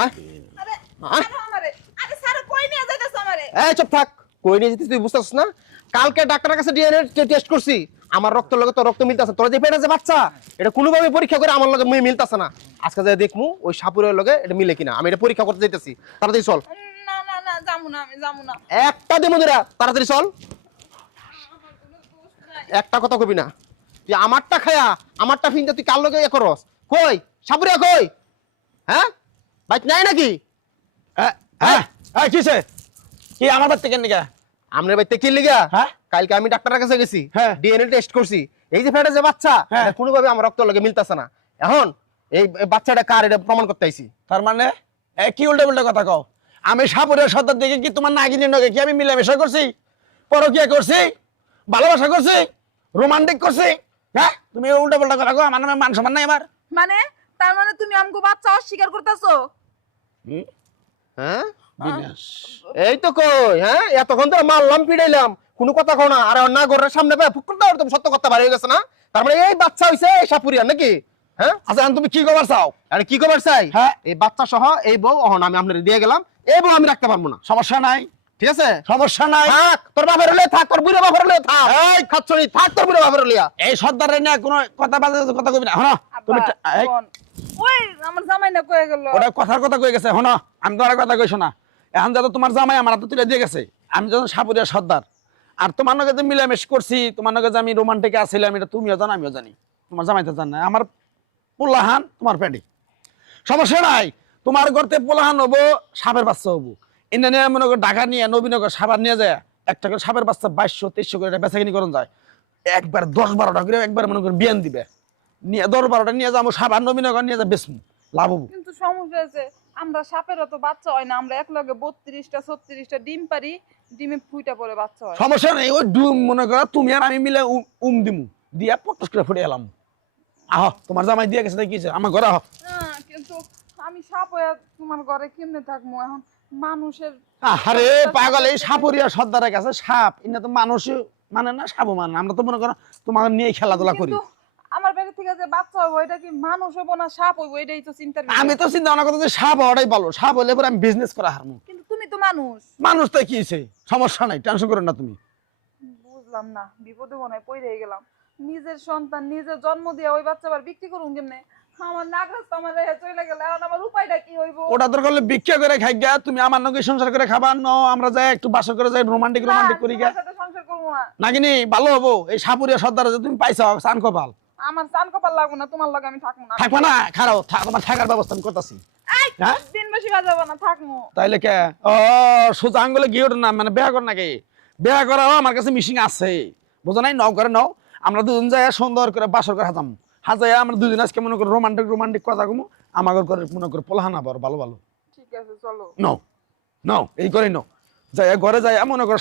আরে আমারে আরে স্যার কই নিয়ে যাইতাছ আমারে এই চুপ থাক, কই নিয়ে যেতে তুই বুঝতাছিস না? কালকে ডাক্তারের কাছে ডিএনএ টেস্ট করছি, আমার রক্তের লগে তো রক্ত মিলতাছে। তোর যে পেটে যে বাচ্চা, এটা কোনোভাবে পরীক্ষা করে আমার লগে মিলতাছে না। আজকে যাই দেখমু ওই সাপুরের লগে এটা মিলে কিনা, আমি এটা পরীক্ষা করতে যাইতেছি। তাড়াতাড়ি চল। না না না যামু না, আমি যামু না। একটা দে মধুরা, তাড়াতাড়ি চল। আমার কোনো দোষ নাই। একটা কথা কবি না, তুই আমারটা খায়া আমারটা ফিনতে তুই কার লগে এ করস? কই সাপুরিয়া কই? হ্যাঁ বাইক নাই নাকি? কিসে কি আমার বাড়িতে কেন নিকা? আমনের বাড়িতে কি লিগা? হ্যাঁ? কালকে আমি ডাক্তারের কাছে গেছি, হ্যাঁ। ডিএনএ টেস্ট করছি। এই যে ফেটে যে বাচ্চা, হ্যাঁ। এটা কোনোভাবে আমার রক্তের লগে মিলতাছে না। এখন এই বাচ্চাটা কার এটা প্রমাণ করতে আইছি। তার মানে কি উল্টা উল্টা কথা কও? আমি সাপুরের সর্দার দেখে কি তোমার নাগিনীর নগে কি আমি মিলামেশা করছি, পরকিয়া করছি, ভালোবাসা করছি, রোমান্টিক করছি? হ্যাঁ, তুমি উল্টা পাল্টা কথা কও, আমার নামে মান সম্মান নাই আমার। মানে তার মানে তুমি আমগো বাচ্চা অস্বীকার করতেছো? হ্যাঁ বিনাশ। এই তো কই, হ্যাঁ এতক্ষণ তো মারলাম পিড়াইলাম, কোনো কথা কও না। আর না ঘরের সামনে পায় ফুকুর দাও, তুমি সত্য কথা বাইরে হয়ে গেছে না? তার মানে এই বাচ্চা হইছে এই সাপুরিয়া নাকি? হ্যাঁ আচ্ছা এখন তুমি কি খবর চাও? আরে কি খবর চাই? হ্যাঁ। এই বাচ্চা সহ এই বউ অহন আমি আপনার দিয়ে গেলাম, এই বউ আমি রাখতে পারবো না। সমস্যা নাই, ঠিক আছে? সমস্যা নাই। থাক, তোর বাপের হলে থাক, তোর বুড়ো বাপের হলে থাক। এই খাচ্ছনি থাক, তোর বুড়ো বাপের হলিয়া। এই সর্দারের নিয়ে কোনো কথা বাজে কথা কইবি না। হনো তুমি এই, বোন, ওই আমার জামাই না কয়ে গেল। ওটা কথার কথা কই গেছে। হনো আমি তোমার কথা কইছো না, এখন যত তোমার জামাই আমার হাতে তুলে দিয়ে গেছে, আমি যখন সাপুরিয়া সর্দার, আর তোমার নগে যে মিলামেশ করছি, তোমার নগে যে আমি রোমান্টিকে আছিলাম, এটা তুমিও জানো আমিও জানি, তোমার জামাই তো জান না। আমার পোলাহান তোমার পেটে, সমস্যা নাই। তোমার ঘরতে পোলাহান হবো, সাপের বাচ্চা হবো। এনে নিয়ে মনে করো ঢাকা নিয়ে নবীনগর সাবান নিয়ে যায়, একটা করে সাপের বাচ্চা 2200-2300 করে বেচা কিনি করন যায়। একবার 10-12টা করে একবার মনে করো বিয়ান দিবে, নিয়ে 10-12টা নিয়ে যাবো সাবান নবীনগর নিয়ে যা বেচমু, লাভ হবো। কিন্তু সমস্যা আছে, আমরা সাপেরও তো বাচ্চা হয় না। আমরা একলগে 32টা-36টা ডিম পারি, ডিমে ফুইটা পরে বাচ্চা হয়। সমস্যা নেই, ওই ডুম মনে করো তুমি আর আমি মিলে দিমু, দিয়া পটস করে ফুটে এলাম। আহ তোমার জামাই দিয়ে গেছে কি আমার ঘরে আহ। কিন্তু আমি সাপ হয়ে তোমার ঘরে কেমনে থাকবো এখন? মানুষের আরে পাগল, এই সাপুরিয়া সর্দারের কাছে সাপ ইনা তো মানুষ মানে না, সাপও মানে। আমরা তো মনে করো তোমাকে নিয়ে খেলাধুলা করি। কিন্তু আমার পেটে থেকে যে বাচ্চা হইব, এটা কি মানুষ হবো না সাপ হইব, এটাই তো চিন্তার বিষয়। আমি তো চিন্তা ভাবনা করতে সাপ হওয়াটাই ভালো, সাপ হলে পরে আমি বিজনেস করা হারমু। কিন্তু তুমি তো মানুষ। মানুষ তো কি হইছে, সমস্যা নাই, টেনশন করো না তুমি। বুঝলাম না, বিপদে মনে হয় পড়ে গেলাম। নিজের সন্তান নিজে জন্ম দিয়ে ওই বাচ্চা আবার বিক্রি করুন কেমনে? আমার নাগাস তো আমার রেহে চলে গেল, এখন আমার উপায়টা কি হইব? ওটা তোর করলে ভিক্ষা করে খাই গা, তুমি আমার নগে সংসার করে খাবা ন, আমরা যাই একটু বাসর করে যাই রোমান্টিক রোমান্টিক করি গা, তোমার সাথে সংসার করবো না। নাকিনি ভালো হবো। এই সাপুরিয়া সর্দার যে তুমি পাইছো চান কপাল। আমার চান কপাল লাগবো না, তোমার লগে আমি থাকবো না। থাকবা না, খারাও তোমার থাকার ব্যবস্থা আমি করতেছি। এই, হ্যাঁ? দিন বেশি বাজাবো না, থাকবো। তাইলে কে ও সোজা আঙ্গুলে গিয়ে ওঠে না, মানে বিয়া কর নাকি? বিয়া করাও আমার কাছে মিশিং আছে, বুঝো নাই? নাও করে নাও, আমরা দুজন যাই সুন্দর করে বাসর করে হাজাম, হাজাই আমরা দুজন আজকে মনে করো রোমান্টিক রোমান্টিক কথা কমু, আমার করে মনে করো পোলাহানা বড় ভালো ভালো। ঠিক আছে চলো। নাও নাও এই করে নাও, যাই ঘরে যাই মনে করো